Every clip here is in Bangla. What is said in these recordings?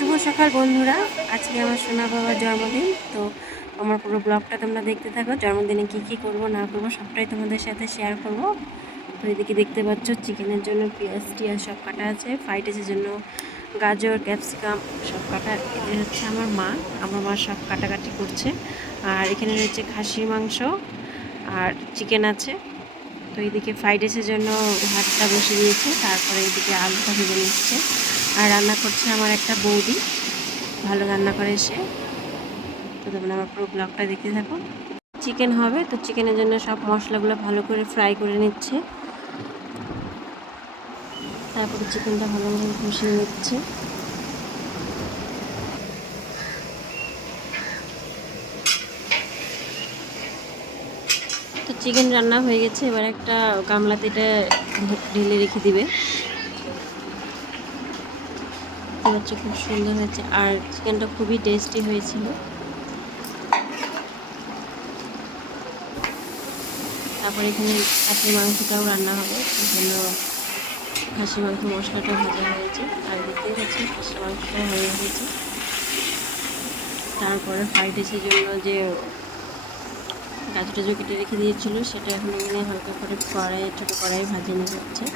শুভ সকাল বন্ধুরা, আজকে আমার সোনা বাবার জন্মদিন। তো আমার পুরো ব্লগটা তোমরা দেখতে থাকো। জন্মদিনে কি কি করব না করব সবটাই তোমাদের সাথে শেয়ার করব। তো এদিকে দেখতে পাচ্ছ চিকেনের জন্য পেঁয়াজ টিয়াজ সব কাটা আছে, ফ্রাইড রাইসের জন্য গাজর ক্যাপসিকাম সব কাটা। এটা হচ্ছে আমার মা সব কাটাকাটি করছে। আর এখানে রয়েছে খাসির মাংস আর চিকেন আছে। তো এইদিকে ফ্রাইড রাইসের জন্য ভাতটা বসে দিয়েছে, তারপরে এইদিকে আলুটা ভেজে নিচ্ছে। আর রান্না করছে আমার একটা বৌদি, ভালো রান্না করে সে। তো তোমরা আমার পুরো ব্লগটা দেখতে থাকো। চিকেন হবে, তো চিকেনের জন্য সব মশলাগুলো ভালো করে ফ্রাই করে নিচ্ছে, তারপরে চিকেনটা ভালোভাবে কষিয়ে নিচ্ছে। তো চিকেন রান্না হয়ে গেছে, এবার একটা গামলাতে এটা ঢেলে রেখে দিবে। হচ্ছে খুব সুন্দর হয়েছে, আর চিকেনটা খুবই টেস্টি হয়েছিল। তারপরে এখানে খাসির মাংসটাও রান্না হবে, সেই জন্য খাসির মাংস মশলাটা ভাজা হয়েছে। আর দেখতেই পাচ্ছি খাসির মাংসটা হয়ে গেছে। তারপরে ফ্রাইড রাইসের জন্য যে গাজরটা কেটে রেখে দিয়েছিল সেটা এখন এখানে হালকা করে ছোটো কড়াই ভাজে নিয়ে যাচ্ছে।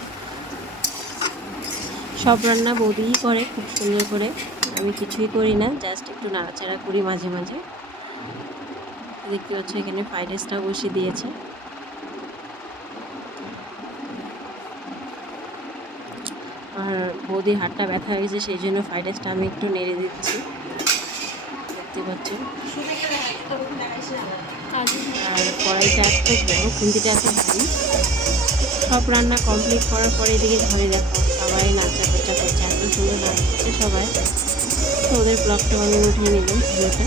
সব রান্না বৌদিই করে খুব সুন্দর করে, আমি কিছুই করি না, জাস্ট একটু নাড়াচাড়া করি মাঝে মাঝে। দেখতে পাচ্ছ এখানে ফ্রাইড রাইসটাও বসিয়ে দিয়েছে। আর বৌদির হাতটা ব্যথা হয়ে গেছে, সেই জন্য ফ্রাইড রাইসটা আমি একটু নেড়ে দিচ্ছি, দেখতে পাচ্ছ। আর কড়াইটা এত বড়, খুন্তিটা এত ভারী। সব রান্না কমপ্লিট করার পরে এদিকে ঘরে দেখো সবাই নাচা করছে, এত সুন্দর নাচছে সবাই। তো ওদের ব্লগটা আমি উঠিয়ে নিলাম ভিডিওটা।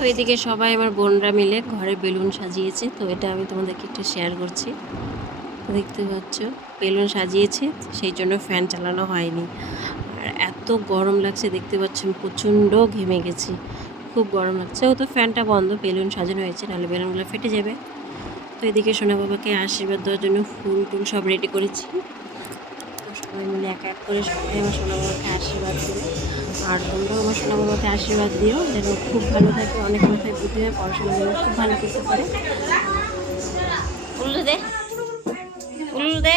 তো এদিকে সবাই আমার বোনরা মিলে ঘরে বেলুন সাজিয়েছে, তো এটা আমি তোমাদেরকে একটু শেয়ার করছি। দেখতে পাচ্ছ বেলুন সাজিয়েছে, সেই জন্য ফ্যান চালানো হয়নি। আর এত গরম লাগছে, দেখতে পাচ্ছেন প্রচণ্ড ঘেমে গেছি, খুব গরম লাগছে। ও তো ফ্যানটা বন্ধ, বেলুন সাজানো হয়েছে, নাহলে বেলুনগুলো ফেটে যাবে। তো এদিকে সোনা বাবাকে আশীর্বাদ দেওয়ার জন্য ফুল টুল সব রেডি করেছি। তো সবাই মিলে এক এক করে সবাই আমার সোনা বাবাকে আশীর্বাদ দেবে। আর তোমরাও আমার সোনা বাবাকে আশীর্বাদ দিও, যেন খুব ভালো থাকে, অনেক মাথায় বুদ্ধি হয়, পড়াশোনা যেন খুব ভালো করতে পারে। উল্লু দে উল্লু দে।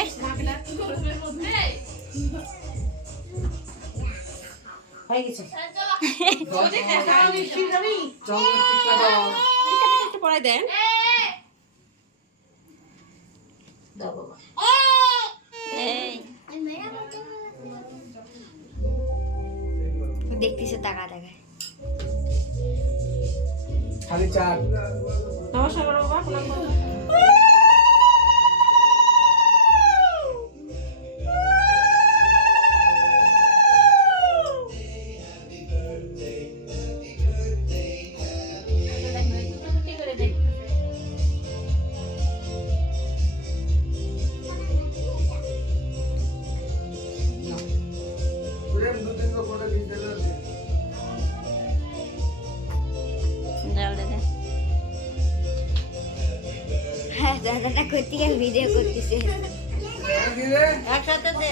একটু পড়াই দেন। দেখতেছে টাকা টাকায় খালি চার। নমস্কার বাবা, প্রণাম করো। হ্যাঁ দাদাটা করতে গিয়ে ভিডিও করতেছে একসাথে দে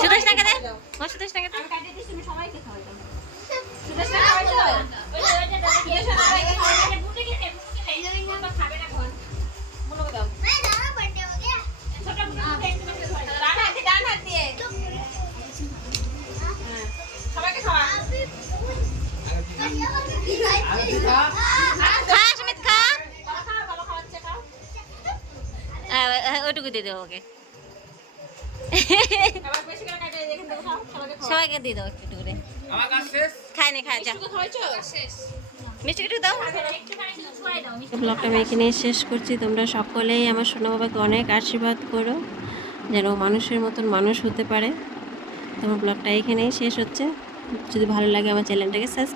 সুদেশ টাকা দে, সুদেশ টাকা দে। খা সুমিত খা ওইটুকু দিয়ে দেবো ওকে সবাইকে দিয়ে দাও একটু করে খাই নি খাই যা মিষ্টি একটু দাও ব্লগটা আমি এখানেই শেষ করছি। তোমরা সকলেই আমার সোনা বাবাকে অনেক আশীর্বাদ করো যেন মানুষের মতন মানুষ হতে পারে। তোমার ব্লগটা এখানেই শেষ হচ্ছে। যদি ভালো লাগে আমার চ্যানেলটাকে সাবস্ক্রাইব